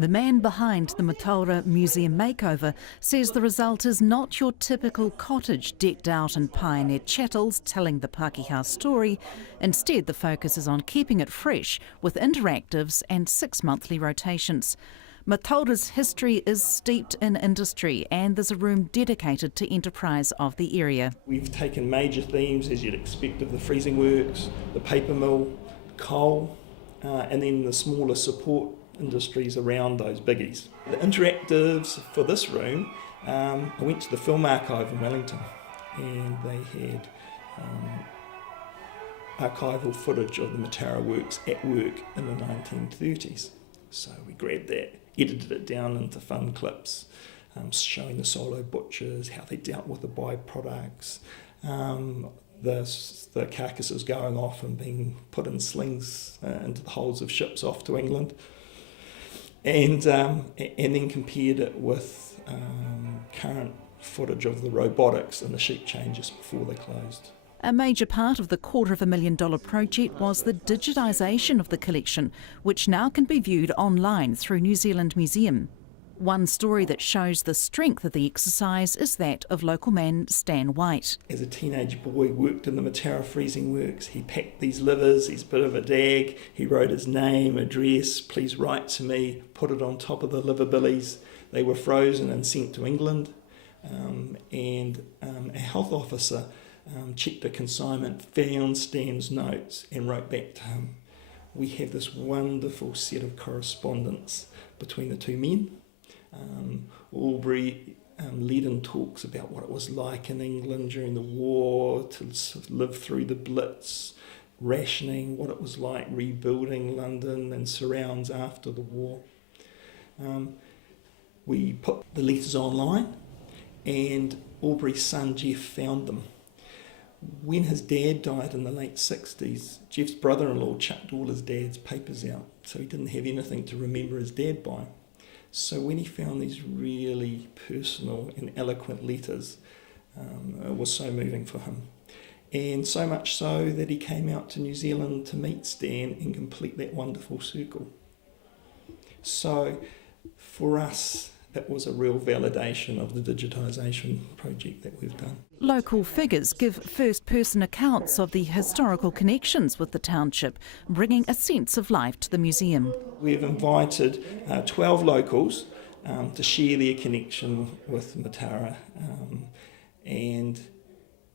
The man behind the Mataura Museum makeover says the result is not your typical cottage decked out in pioneer chattels telling the Pākehā story. Instead, the focus is on keeping it fresh with interactives and 6 monthly rotations. Mataura's history is steeped in industry, and there's a room dedicated to enterprise of the area. We've taken major themes, as you'd expect, of the freezing works, the paper mill, coal, and then the smaller support industries around those biggies. The interactives for this room, I went to the Film Archive in Wellington, and they had archival footage of the Mataura works at work in the 1930s. So we grabbed that, edited it down into fun clips, showing the solo butchers, how they dealt with the byproducts, the carcasses going off and being put in slings into the holds of ships off to England, and then compared it with current footage of the robotics and the sheep changes before they closed. A major part of the $250,000 project was the digitisation of the collection, which now can be viewed online through New Zealand Museum. One story that shows the strength of the exercise is that of local man Stan White. As a teenage boy, worked in the Mataura freezing works. He packed these livers, he's a bit of a dag. He wrote his name, address, please write to me, put it on top of the liver billies. They were frozen and sent to England. A health officer checked the consignment, found Stan's notes and wrote back to him. We have this wonderful set of correspondence between the two men. Aubrey led in talks about what it was like in England during the war, to live through the Blitz, rationing, what it was like rebuilding London and surrounds after the war. We put the letters online, and Aubrey's son Jeff found them. When his dad died in the late 60s, Jeff's brother-in-law chucked all his dad's papers out, so he didn't have anything to remember his dad by. So when he found these really personal and eloquent letters, it was so moving for him. And so much so that he came out to New Zealand to meet Stan and complete that wonderful circle. So for us, it was a real validation of the digitisation project that we've done. Local figures give first-person accounts of the historical connections with the township, bringing a sense of life to the museum. We've invited 12 locals to share their connection with Mataura and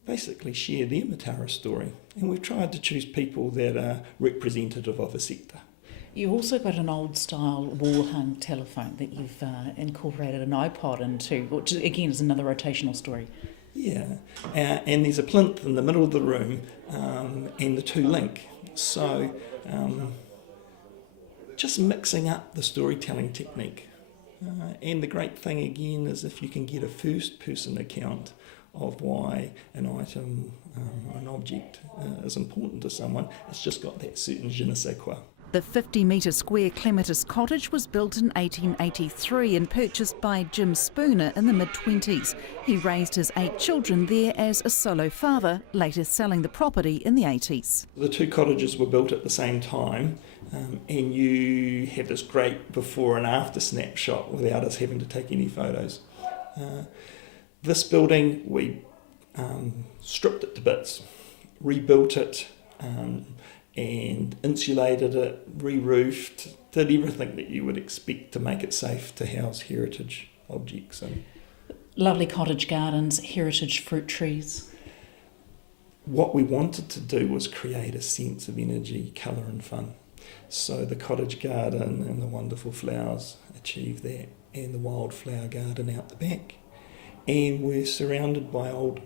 basically share their Mataura story. And we've tried to choose people that are representative of the sector. You've also got an old-style wall-hung telephone that you've incorporated an iPod into, which again is another rotational story. Yeah, and there's a plinth in the middle of the room and the two link. So just mixing up the storytelling technique. And the great thing again is if you can get a first-person account of why an item or an object is important to someone, it's just got that certain je ne sais quoi. The 50-metre square Clematis cottage was built in 1883 and purchased by Jim Spooner in the mid-20s. He raised his 8 children there as a solo father, later selling the property in the 80s. The two cottages were built at the same time, and you have this great before and after snapshot without us having to take any photos. This building, we stripped it to bits, rebuilt it, and insulated it, re-roofed, did everything that you would expect to make it safe to house heritage objects in. Lovely cottage gardens, heritage fruit trees. What we wanted to do was create a sense of energy, colour and fun. So the cottage garden and the wonderful flowers achieved that, and the wildflower garden out the back. And we're surrounded by old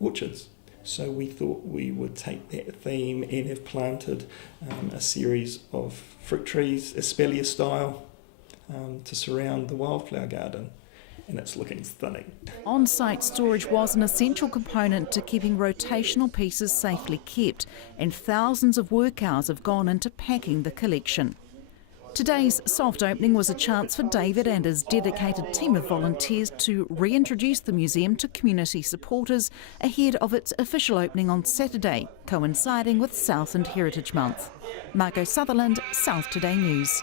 orchards. So we thought we would take that theme and have planted a series of fruit trees, espalier style, to surround the wildflower garden. And it's looking stunning. On-site storage was an essential component to keeping rotational pieces safely kept, and thousands of work hours have gone into packing the collection. Today's soft opening was a chance for David and his dedicated team of volunteers to reintroduce the museum to community supporters ahead of its official opening on Saturday, coinciding with Southland Heritage Month. Margot Sutherland, South Today News.